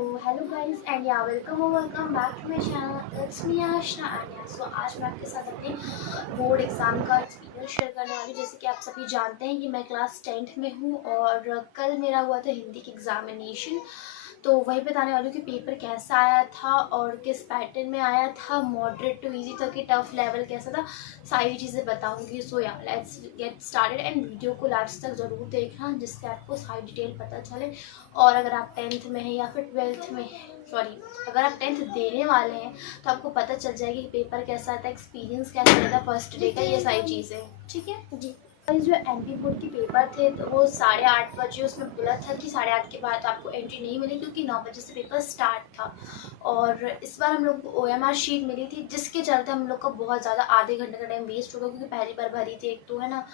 Hello guys and yeah welcome back to my channel. It's me Aashna Anya. So आज मैं आपके साथ अपने बोर्ड एग्ज़ाम का एक्सपीरियंस शेयर करने वाली हूँ। जैसे कि आप सभी जानते हैं कि मैं क्लास 10th में हूँ और कल मेरा हुआ था हिंदी की एग्ज़ामिनेशन। तो वही बताने वाली हूँ कि पेपर कैसा आया था और किस पैटर्न में आया था, मॉडरेट टू इजी था कि टफ लेवल कैसा था, सारी चीज़ें बताऊँगी। सो या let's get started and video को लास्ट तक ज़रूर देखना जिससे आपको सारी डिटेल पता चले। और अगर आप 10th में हैं या फिर 12th में, सॉरी, अगर आप 10th देने वाले हैं तो आपको पता चल जाएगी कि पेपर कैसा था, एक्सपीरियंस कैसा रहता फर्स्ट डे का, ये सारी चीज़ें। ठीक है जी। जो एमपी बोर्ड के पेपर थे तो वो 8:30 बजे, उसमें बोला था कि 8:30 के बाद आपको एंट्री नहीं मिली क्योंकि 9 बजे से पेपर स्टार्ट था। और इस बार हम लोग को ओएमआर शीट मिली थी जिसके चलते हम लोग का बहुत ज़्यादा आधे घंटे का टाइम वेस्ट हो गया क्योंकि पहली बार भरी थी एक तो, है ना।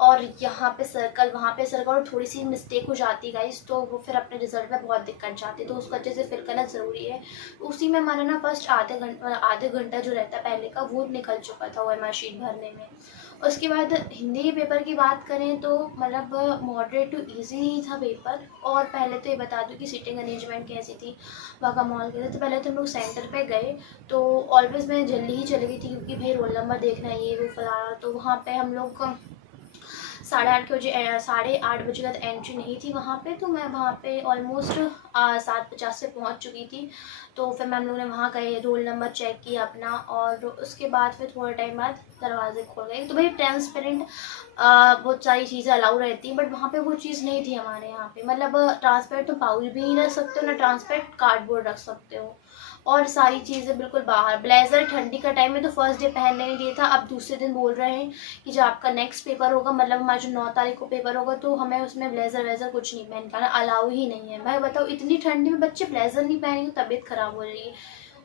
और यहाँ पे सर्कल, वहाँ पे सर्कल, और थोड़ी सी मिस्टेक हो जाती गाइस तो वो फिर अपने रिजल्ट में बहुत दिक्कत जाती है, तो उसको अच्छे से फिल करना ज़रूरी है। उसी में हमारा ना फर्स्ट आधे घंटा जो रहता है पहले का वो निकल चुका था ओएमआर शीट भरने में। उसके बाद हिंदी के पेपर की बात करें तो मतलब मॉडरेट टू इजी ही था पेपर। और पहले तो ये बता दूं कि सीटिंग अरेंजमेंट कैसी थी, वहाँ का माहौल कैसा। तो पहले तो हम लोग सेंटर पे गए तो ऑलवेज मैं जल्दी ही चली गई थी क्योंकि भाई रोल नंबर देखना है, ये वो फलाना। तो वहाँ पे हम लोग 8:30 बजे तक एंट्री नहीं थी वहाँ पे, तो मैं वहाँ पे ऑलमोस्ट 7:50 से पहुँच चुकी थी। तो फिर हम लोग ने वहाँ गए, रोल नंबर चेक किया अपना, और उसके बाद फिर थोड़े टाइम बाद दरवाजे खोल गए। तो भाई ट्रांसपेरेंट बहुत सारी चीज़ें अलाउ रहती हैं, बट वहाँ पे वो चीज़ नहीं थी हमारे यहाँ पे। मतलब ट्रांसपेरेंट तो पाउच भी नहीं रख सकते हो, ना ट्रांसपेरेंट कार्डबोर्ड रख सकते हो, और सारी चीज़ें बिल्कुल बाहर। ब्लेज़र ठंडी का टाइम में तो फर्स्ट डे पहनने नहीं दिया था, अब दूसरे दिन बोल रहे हैं कि जब आपका नेक्स्ट पेपर होगा, मतलब हमारा जो 9 तारीख को पेपर होगा, तो हमें उसमें ब्लेज़र वेज़र कुछ नहीं पहन पाना, अलाउ ही नहीं है। मैं बताऊँ इतनी ठंडी में बच्चे ब्लेज़र नहीं पहनेंगे, तबीयत ख़राब हो रही है।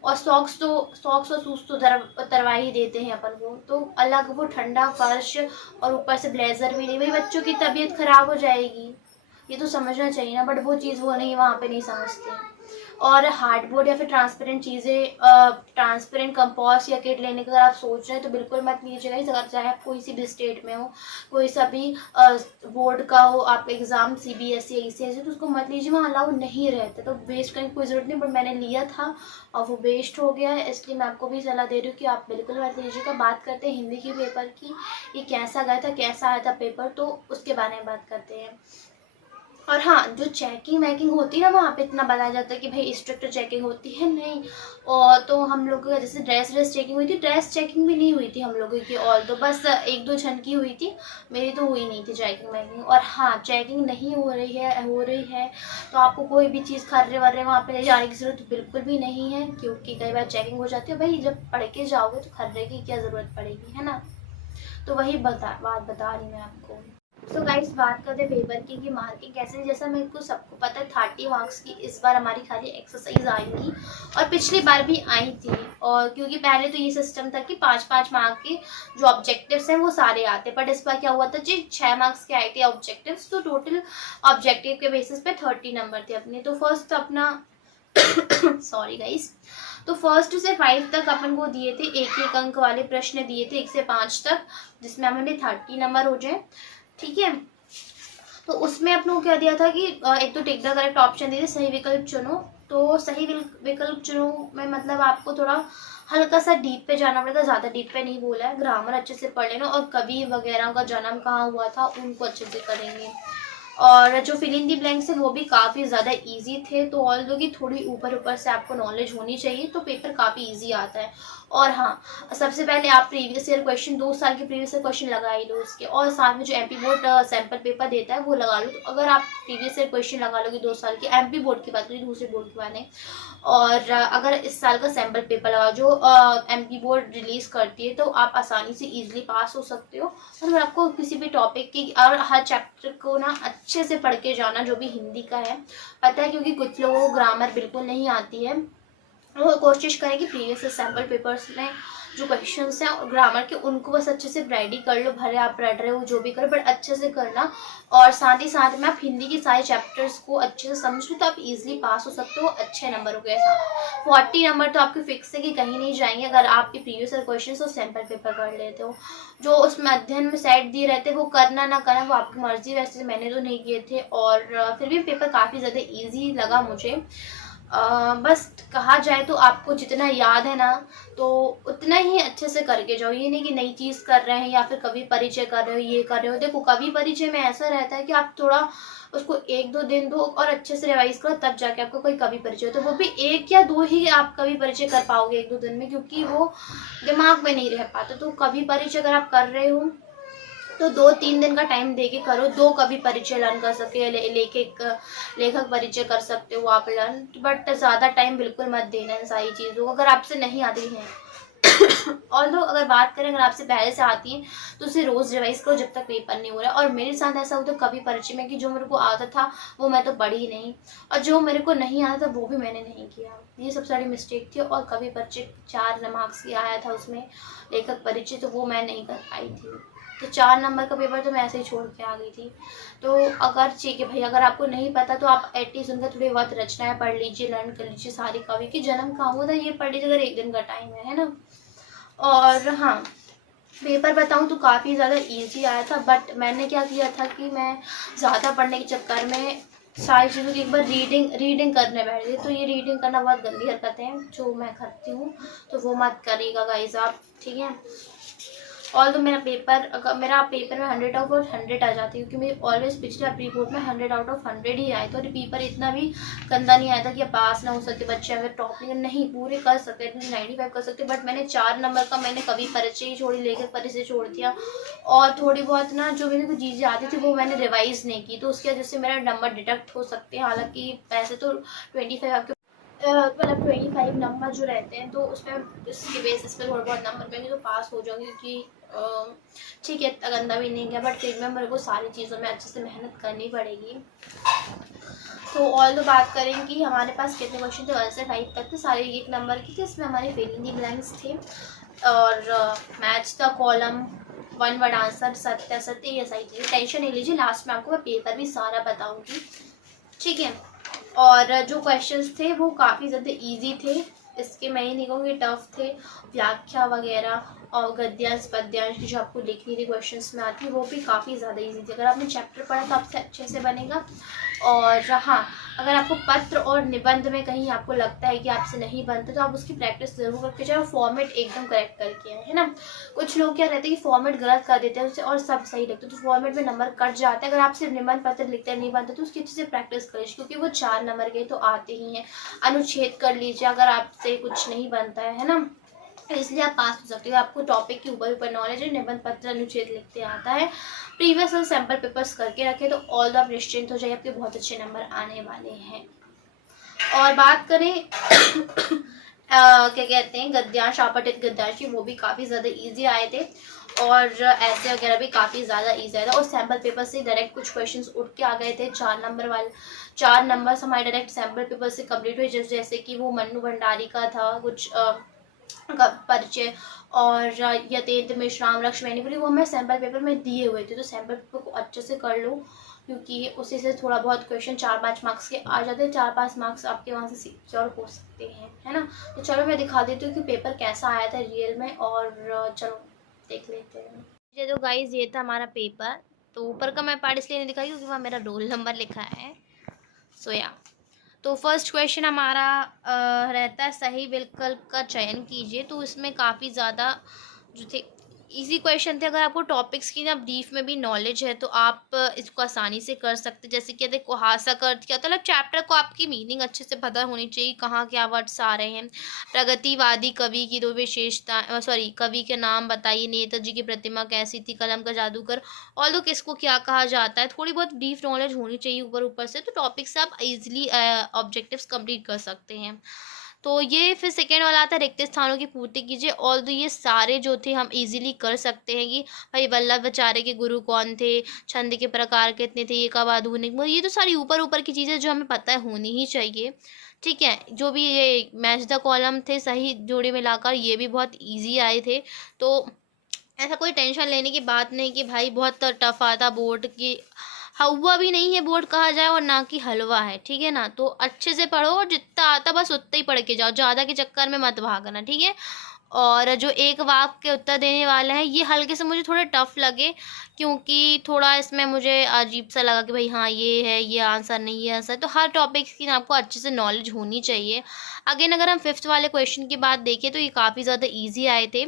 और सॉक्स और शूज़ तो उतरवा ही देते हैं अपन को, तो अलग वो ठंडा फर्श और ऊपर से ब्लेज़र भी नहीं, भाई बच्चों की तबीयत ख़राब हो जाएगी, ये तो समझना चाहिए ना। बट वो चीज़ वो नहीं, वहाँ पे नहीं समझते हैं। और हार्डबोर्ड या फिर ट्रांसपेरेंट चीज़ें, ट्रांसपेरेंट कंपास या किट लेने का अगर आप सोच रहे हैं तो बिल्कुल मत लीजिएगा। अगर चाहे आप कोई सी भी स्टेट में हो, कोई सा भी बोर्ड का हो, आप एग्ज़ाम सीबीएसई आईसीएसई, तो उसको मत लीजिए, वहाँ अलाउ नहीं रहता। तो वेस्ट करने की कोई ज़रूरत नहीं, बट मैंने लिया था और वो वेस्ट हो गया है, इसलिए मैं आपको भी सलाह दे रही हूँ कि आप बिल्कुल मत लीजिएगा। बात करते हैं हिंदी के पेपर की, ये कैसा गया था, कैसा आया था पेपर, तो उसके बारे में बात करते हैं। और हाँ, जो चेकिंग वैकिंग होती है ना, वहाँ पे इतना बताया जाता है कि भाई स्ट्रिक्ट चेकिंग होती है, नहीं। और तो हम लोग का जैसे ड्रेस चेकिंग हुई थी, ड्रेस चेकिंग भी नहीं हुई थी हम लोगों की, और तो बस 1-2 जन की हुई थी, मेरी तो हुई नहीं थी चेकिंग वैकिंग। और हाँ, चेकिंग नहीं हो रही है तो आपको कोई भी चीज़ खर्रे वर्रे वहाँ पे ले जाने की ज़रूरत बिल्कुल भी नहीं है, क्योंकि कई बार चेकिंग हो जाती है। भाई जब पढ़ के जाओगे तो खर्रे की क्या ज़रूरत पड़ेगी, है ना। तो वही बात बता रही मैं आपको। सो गाइस, बात करते हैं पेपर की मार्किंग कैसे। जैसा मेरे को सबको पता है 30 मार्क्स की इस बार हमारी खाली एक्सरसाइज आएंगी, और पिछली बार भी आई थी। और क्योंकि पहले तो ये सिस्टम था कि 5-5 मार्क के जो ऑब्जेक्टिव्स हैं वो सारे आते, बट इस बार क्या हुआ था जी, 6 मार्क्स के आए थे ऑब्जेक्टिव्स, तो टोटल ऑब्जेक्टिव के बेसिस पे 30 नंबर थे अपने। तो फर्स्ट अपना सॉरी गाइस, तो फर्स्ट से 5 तक अपन को दिए थे, एक अंक वाले प्रश्न दिए थे 1 से 5 तक, जिसमें हमें 30 नंबर हो जाए। ठीक है, तो उसमें अपन को क्या दिया था कि एक तो टिक द करेक्ट ऑप्शन दिए थे, सही विकल्प चुनो। तो सही विकल्प चुनो में मतलब आपको थोड़ा हल्का सा डीप पे जाना पड़ेगा, ज़्यादा डीप पे नहीं बोला है। ग्रामर अच्छे से पढ़ लेना, और कवि वगैरह का जन्म कहाँ हुआ था उनको अच्छे से करेंगे। और जो फिल इन दी ब्लैंक्स है वो भी काफ़ी ज़्यादा इजी थे, तो ऑल्दो कि थोड़ी ऊपर ऊपर से आपको नॉलेज होनी चाहिए, तो पेपर काफ़ी इजी आता है। और हाँ, सबसे पहले आप प्रीवियस ईयर क्वेश्चन, 2 साल के प्रीवियस ईयर क्वेश्चन लगा ही लो उसके, और साथ में जो एमपी बोर्ड सैम्पल पेपर देता है वो लगा लो। तो अगर आप प्रीवियस ईयर क्वेश्चन लगा लोगे 2 साल के, एमपी बोर्ड की बात करें, दूसरे बोर्ड की बात नहीं, और अगर इस साल का सैम्पल पेपर लगा जो एमपी बोर्ड रिलीज़ करती है, तो आप आसानी से ईजिली पास हो सकते हो। और अगर आपको किसी भी टॉपिक की, और हर चैप्टर को ना अच्छे से पढ़ के जाना, जो भी हिंदी का है, पता है क्योंकि कुछ लोगों को ग्रामर बिल्कुल नहीं आती है, वो कोशिश करें कि प्रीवियस सैम्पल पेपर्स में जो क्वेश्चंस हैं ग्रामर के, उनको बस अच्छे से रेडी कर लो। भले आप पढ़ रहे हो जो भी करो, बट अच्छे से करना। और साथ ही साथ में आप हिंदी के सारे चैप्टर्स को अच्छे से समझ लो, तो आप इजीली पास हो सकते हो अच्छे नंबरों के साथ। 40 नंबर तो आपके फिक्स है कि कहीं नहीं जाएंगे अगर आपके प्रीवियस क्वेश्चन और सैम्पल पेपर कर लेते हो। जो उसमें अध्ययन में सेट दिए रहते हैं वो करना ना करना वो आपकी मर्जी, वैसे मैंने तो नहीं किए थे, और फिर भी पेपर काफ़ी ज़्यादा ईजी लगा मुझे। बस कहा जाए तो आपको जितना याद है ना, तो उतना ही अच्छे से करके जाओ। ये नहीं कि नई चीज़ कर रहे हैं या फिर कवि परिचय कर रहे हो, ये कर रहे हो। देखो कवि परिचय में ऐसा रहता है कि आप थोड़ा उसको 1-2 दिन दो और अच्छे से रिवाइज करो, तब जाके आपको कोई कवि परिचय हो। तो वो भी 1 या 2 ही आप कवि परिचय कर पाओगे 1-2 दिन में, क्योंकि वो दिमाग में नहीं रह पाता। तो कवि परिचय अगर आप कर रहे हो तो 2-3 दिन का टाइम दे के करो। 2 कवि परिचय लर्न कर सकते हो, लेखक परिचय कर सकते हो आप लर्न, बट ज़्यादा टाइम बिल्कुल मत देना इन सारी चीज़ों को अगर आपसे नहीं आती हैं। और तो अगर बात करें अगर आपसे पहले से आती है तो उसे रोज़ रिवाइज करो जब तक पेपर नहीं हो रहा है। और मेरे साथ ऐसा होता कवि परिचय में कि जो मेरे को आता था वो मैं तो पढ़ी ही नहीं, और जो मेरे को नहीं आता था वो भी मैंने नहीं किया। ये सबसे बड़ी मिस्टेक थी। और कवि परिचय 4 मार्क्स की आया था उसमें, लेखक परिचय तो वो मैं नहीं कर पाई थी। तो 4 नंबर का पेपर तो मैं ऐसे ही छोड़ के आ गई थी। तो अगर ठीक है भाई, अगर आपको नहीं पता तो आप एटलीस्ट उनका थोड़ी बहुत रचनाएं पढ़ लीजिए, लर्न कर लीजिए। सारी कवि की जन्म कहाँ हुआ था ये पढ़ लीजिए अगर 1 दिन का टाइम है ना। और हाँ, पेपर बताऊँ तो काफ़ी ज़्यादा इजी आया था, बट मैंने क्या किया था कि मैं ज़्यादा पढ़ने के चक्कर में सारी चीज़ों की एक बार रीडिंग करने बैठ गई। तो ये रीडिंग करना बहुत गंदी हरकत है जो मैं करती हूँ, तो वो मत करिएगा गाइस आप, ठीक है। और तो मेरा पेपर में 100 आउट ऑफ 100 आ जाती है, क्योंकि मेरी ऑलवेज पिछले रिपोर्ट में 100 आउट ऑफ 100 ही आए थे। और पेपर इतना भी गंदा नहीं आया था कि पास ना हो सके बच्चे, अगर टॉप नहीं पूरे कर सकते, 95 कर सकते। बट मैंने 4 नंबर का मैंने कभी परिचय ही छोड़ी, लेखक परिचय छोड़ दिया। और थोड़ी बहुत ना जो मेरे को चीज़ें आती थी वो मैंने रिवाइज नहीं की, तो उसकी वजह से मेरा नंबर डिडक्ट हो सकते हैं। हालांकि वैसे तो 25 आपके मतलब 25 नंबर जो रहते हैं, तो उसमें इसके बेसिस पे थोड़ा बहुत नंबर पेंगे तो पास हो जाऊंगी, क्योंकि ठीक है इतना गंदा भी नहीं गया, बट फिर में मेरे को सारी चीज़ों में अच्छे से मेहनत करनी पड़ेगी। तो ऑल तो बात करें कि हमारे पास कितने क्वेश्चन थे, 1 से 5 तक थे, सारे 1 नंबर के थे। इसमें हमारे फिल इन द ब्लैंक्स थे और match the column, 1 word answer, सत्य असत्य, ये सही थी। टेंशन नहीं लीजिए, लास्ट में आपको मैं पेपर भी सारा बताऊंगी, ठीक है। और जो क्वेश्चंस थे वो काफ़ी ज़्यादा इजी थे, इसके मैं ही नहीं कहूँगी टफ थे। व्याख्या वगैरह और गद्यांश पद्यांश की जो आपको लिखनी थी क्वेश्चंस में आती है, वो भी काफ़ी ज़्यादा इजी थी। अगर आपने चैप्टर पढ़ा तो आपसे अच्छे से बनेगा। और हाँ, अगर आपको पत्र और निबंध में कहीं आपको लगता है कि आपसे नहीं बनते तो आप उसकी प्रैक्टिस ज़रूर करके जाओ, फॉर्मेट एकदम करेक्ट करके आए, है ना। कुछ लोग क्या रहते हैं कि फॉर्मेट गलत कर देते हैं उससे और सब सही लगता है, तो फॉर्मेट में नंबर कट जाते हैं। अगर आप सिर्फ निबंध पत्र लिखते नहीं बनते तो उसकी अच्छे से प्रैक्टिस करिए, क्योंकि वो 4 नंबर के तो आते ही हैं। अनुच्छेद कर लीजिए अगर आपसे कुछ नहीं बनता है ना, इसलिए आप पास हो सकते हो। आपको टॉपिक के ऊपर नॉलेज है, निबंध पत्र अनुच्छेद लिखते आता है, प्रीवियस और सैम्पल पेपर्स करके रखे, तो ऑल आप निश्चिंत हो जाइए, आपके बहुत अच्छे नंबर आने वाले हैं। और बात करें क्या कहते हैं गद्यांश, आपतित गद्यांश की, वो भी काफ़ी ज़्यादा इजी आए थे। और ऐसे वगैरह भी काफ़ी ज़्यादा ईजी आया था। और सैम्पल पेपर से डायरेक्ट कुछ क्वेश्चंस उठ के आ गए थे, 4 नंबर वाले। 4 नंबर हमारे डायरेक्ट सैम्पल पेपर से कंप्लीट हुए, जैसे कि वो मन्नू भंडारी का था कुछ का परिचय, और यतेंद्र मिश्र, राम लक्ष्मणी, वो हमें सैम्पल पेपर में दिए हुए थे। तो सैम्पल पेपर को अच्छे से कर लो, क्योंकि उसी से थोड़ा बहुत क्वेश्चन 4-5 मार्क्स के आ जाते हैं। 4-5 मार्क्स आपके वहाँ से सिक्योर हो सकते हैं, है ना। तो चलो मैं दिखा देती हूँ कि पेपर कैसा आया था रियल में, और चलो देख लेते हैं। ये तो गाइज ये था हमारा पेपर। तो ऊपर का मैं पार्ट इसलिए नहीं दिखाई क्योंकि वहाँ मेरा रोल नंबर लिखा है। सो या तो फर्स्ट क्वेश्चन हमारा रहता है सही विकल्प का चयन कीजिए। तो इसमें काफ़ी ज़्यादा जो थे इजी क्वेश्चन थे। अगर आपको टॉपिक्स की ना ब्रीफ में भी नॉलेज है तो आप इसको आसानी से कर सकते। जैसे कि देखो हासा का अर्थ क्या, मतलब चैप्टर को आपकी मीनिंग अच्छे से पता होनी चाहिए, कहाँ क्या वर्ड्स आ रहे हैं। प्रगतिवादी कवि की 2 विशेषता, कवि के नाम बताइए। नेताजी की प्रतिमा कैसी थी, कलम का जादूगर, और तो किसको क्या कहा जाता है। थोड़ी बहुत ब्रीफ नॉलेज होनी चाहिए ऊपर ऊपर से, तो टॉपिक से आप इजीली ऑब्जेक्टिव्स कंप्लीट कर सकते हैं। तो ये फिर सेकेंड वाला आता है रिक्त स्थानों की पूर्ति कीजिए। ऑल तो ये सारे जो थे हम इजीली कर सकते हैं कि भाई वल्लभाचार्य के गुरु कौन थे, छंद के प्रकार कितने थे, ये कब आधुनिक, ये तो सारी ऊपर ऊपर की चीज़ें जो हमें पता है होनी ही चाहिए, ठीक है। जो भी ये मैच द कॉलम थे सही जोड़ी मिलाकर, ये भी बहुत ईजी आए थे। तो ऐसा कोई टेंशन लेने की बात नहीं कि भाई बहुत टफ आता बोर्ड की। हवा भी नहीं है बोर्ड कहा जाए और ना कि हलवा है, ठीक है ना। तो अच्छे से पढ़ो और जितना आता बस उतना ही पढ़ के जाओ, ज़्यादा के चक्कर में मत भागना, ठीक है। और जो एक वाक्य के उत्तर देने वाले हैं ये हल्के से मुझे थोड़े टफ लगे, क्योंकि थोड़ा इसमें मुझे अजीब सा लगा कि भाई हाँ ये है, ये आंसर नहीं, ये आंसर। तो हर टॉपिक्स की आपको अच्छे से नॉलेज होनी चाहिए। अगेन अगर हम फिफ्थ वाले क्वेश्चन की बात देखें तो ये काफ़ी ज़्यादा ईजी आए थे।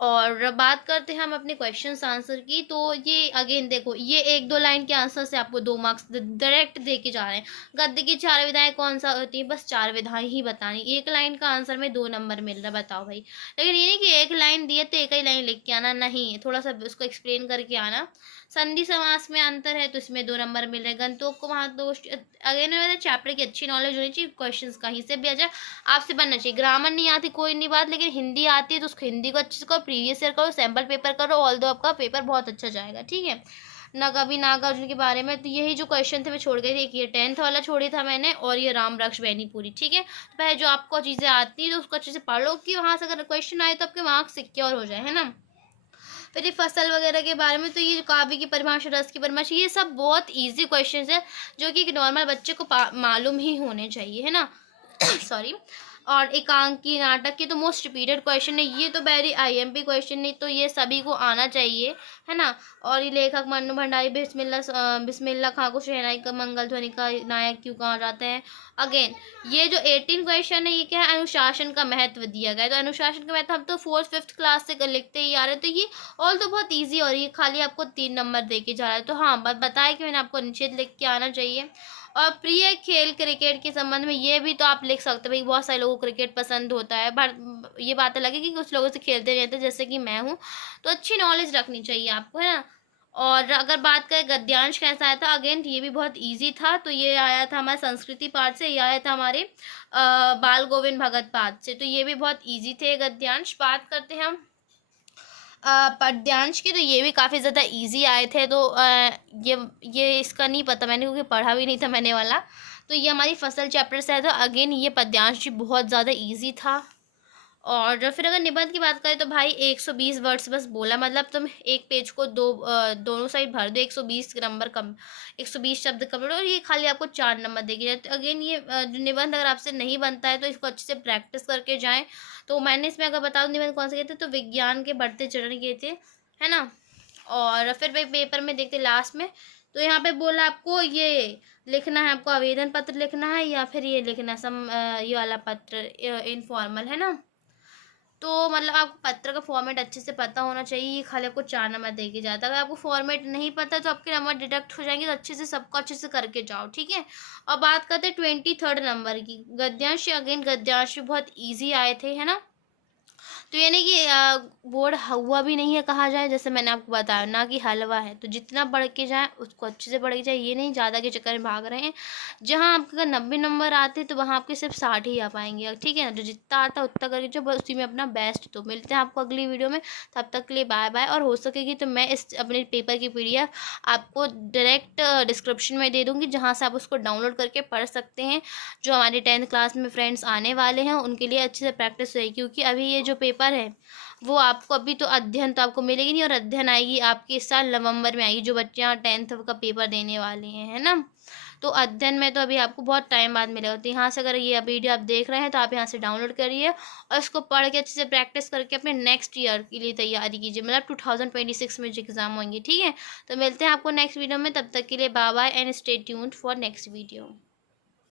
और बात करते हैं हम अपने क्वेश्चंस आंसर की, तो ये अगेन देखो, ये 1-2 लाइन के आंसर से आपको 2 मार्क्स डायरेक्ट दे के जा रहे हैं। गद्य की 4 विधाएं कौन सा होती है, बस 4 विधाएं ही बतानी, 1 लाइन का आंसर में 2 नंबर मिल रहा है, बताओ भाई। लेकिन ये नहीं कि 1 लाइन दिए तो एक ही लाइन लिख के आना, नहीं, थोड़ा सा उसको एक्सप्लेन करके आना। संधि समास में अंतर है तो इसमें 2 नंबर मिल रहे हैं। गंतोक को महादोष, अगेन मेरे चैप्टर की अच्छी नॉलेज होनी चाहिए, क्वेश्चन कहीं से भी आ जाए आपसे बनना चाहिए। ग्रामर नहीं आती कोई नहीं बात, लेकिन हिंदी आती है तो उसको हिंदी को अच्छे से करो, प्रीवियस ईयर करो, सैम्पल पेपर करो, ऑल दो आपका पेपर बहुत अच्छा जाएगा, ठीक है। कभी नागार्जुन के बारे में तो यही जो क्वेश्चन थे मैं छोड़ गई थी, एक ये 10th वाला छोड़ी था मैंने, और ये राम रक्ष बेनीपुरी, ठीक है। तो पहले जो आपको चीज़ें आती है तो उसको अच्छे से पढ़ लो कि वहाँ से अगर क्वेश्चन आए तो आपके मार्क्स सिक्योर हो जाए, है ना। फिर ये फसल वगैरह के बारे में तो ये काव्य की परिभाषा, रस की परिभाषा, ये सब बहुत ईजी क्वेश्चन है जो कि एक नॉर्मल बच्चे को मालूम ही होने चाहिए, है ना। सॉरी। और एकांकी नाटक की तो मोस्ट रिपीटेड क्वेश्चन है, ये तो वेरी आईएमपी क्वेश्चन नहीं, तो ये सभी को आना चाहिए, है ना। और ये लेखक मन्नू भंडारी बिस्मिल्लाह खां को शहनाई का मंगल ध्वनि का नायक क्यों कहा जाता है। अगेन ये जो 18 क्वेश्चन है ये क्या है, अनुशासन का महत्व दिया गया है। तो अनुशासन का महत्व हम तो 4th 5th क्लास से लिखते ही आ रहे हैं, तो ये ऑल तो बहुत ईजी, और ये खाली आपको 3 नंबर दे के जा रहा है। तो हाँ, बताया कि मैंने आपको निषेध लिख के आना चाहिए। और प्रिय खेल क्रिकेट के संबंध में ये भी तो आप लिख सकते हो, भाई बहुत सारे लोगों को क्रिकेट पसंद होता है, बट ये बात अलग है कि कुछ लोगों से खेलते रहते हैं जैसे कि मैं हूँ, तो अच्छी नॉलेज रखनी चाहिए आपको, है ना। और अगर बात करें गद्यांश कैसा आया था, अगेन ये भी बहुत इजी था, तो ये आया था हमारे संस्कृति पाठ से, ये आया था हमारे बाल गोविंद भगत पाठ से, तो ये भी बहुत इजी थे गद्यांश। बात करते हैं हम पद्यांश की, तो ये भी काफ़ी ज़्यादा इजी आए थे। तो ये इसका नहीं पता मैंने, क्योंकि पढ़ा भी नहीं था मैंने वाला। तो ये हमारी फसल चैप्टर से आया था। अगेन ये पद्यांश भी बहुत ज़्यादा इजी था। और फिर अगर निबंध की बात करें तो भाई 120 वर्ड्स बस बोला, मतलब तुम एक पेज को दोनों साइड भर दो, 120 नंबर कम, 120 शब्द कम, और ये खाली आपको 4 नंबर देगी जाए। तो अगेन ये जो निबंध अगर आपसे नहीं बनता है तो इसको अच्छे से प्रैक्टिस करके जाएं। तो मैंने इसमें अगर बताऊँ निबंध कौन से किए थे, तो विज्ञान के बढ़ते चरण किए थे, है ना। और फिर भाई पेपर में देखते लास्ट में, तो यहाँ पे बोला आपको ये लिखना है, आपको आवेदन पत्र लिखना है या फिर ये लिखना है ये वाला पत्र इनफॉर्मल, है ना। तो मतलब आपको पत्र का फॉर्मेट अच्छे से पता होना चाहिए, ये खाली आपको 4 नंबर दे के जाता है। अगर आपको फॉर्मेट नहीं पता तो आपके नंबर डिडक्ट हो जाएंगे, तो अच्छे से सबको अच्छे से करके जाओ, ठीक है। और बात करते हैं 23rd नंबर की, गद्यांश। अगेन गद्यांश भी बहुत ईजी आए थे, है ना। तो ये नहीं कि बोर्ड हुआ भी नहीं है कहा जाए, जैसे मैंने आपको बताया ना कि हलवा है, तो जितना पढ़ के जाए उसको अच्छे से पढ़ के जाए, ये नहीं ज़्यादा के चक्कर में भाग रहे हैं। जहाँ आपके अगर 90 नंबर आते तो वहाँ आपके सिर्फ 60 ही आ पाएंगे, ठीक है ना। जो जितना आता है उतना करके जो, बस उसी में अपना बेस्ट। तो मिलते हैं आपको अगली वीडियो में, तब तक के लिए बाय बाय। और हो सकेगी तो मैं इस अपने पेपर की PDF आपको डायरेक्ट डिस्क्रिप्शन में दे दूँगी, जहाँ से आप उसको डाउनलोड करके पढ़ सकते हैं। जो हमारे 10th क्लास में फ्रेंड्स आने वाले हैं उनके लिए अच्छे से प्रैक्टिस होगी, क्योंकि अभी ये जो पेपर है वो आपको अभी तो अध्ययन तो आपको मिलेगी नहीं, और अध्ययन आएगी आपकी इस साल नवंबर में आएगी, जो बच्चे यहाँ 10th का पेपर देने वाले हैं, है ना। तो अध्ययन में तो अभी आपको बहुत टाइम बाद मिलेगा। तो यहाँ से अगर ये वीडियो आप देख रहे हैं तो आप यहाँ से डाउनलोड करिए और इसको पढ़ के अच्छे से प्रैक्टिस करके अपने नेक्स्ट ईयर के लिए तैयारी कीजिए, मतलब 2026 में जो एग्ज़ाम होंगे, ठीक है। तो मिलते हैं आपको नेक्स्ट वीडियो में, तब तक के लिए bye bye and stay tuned for next video.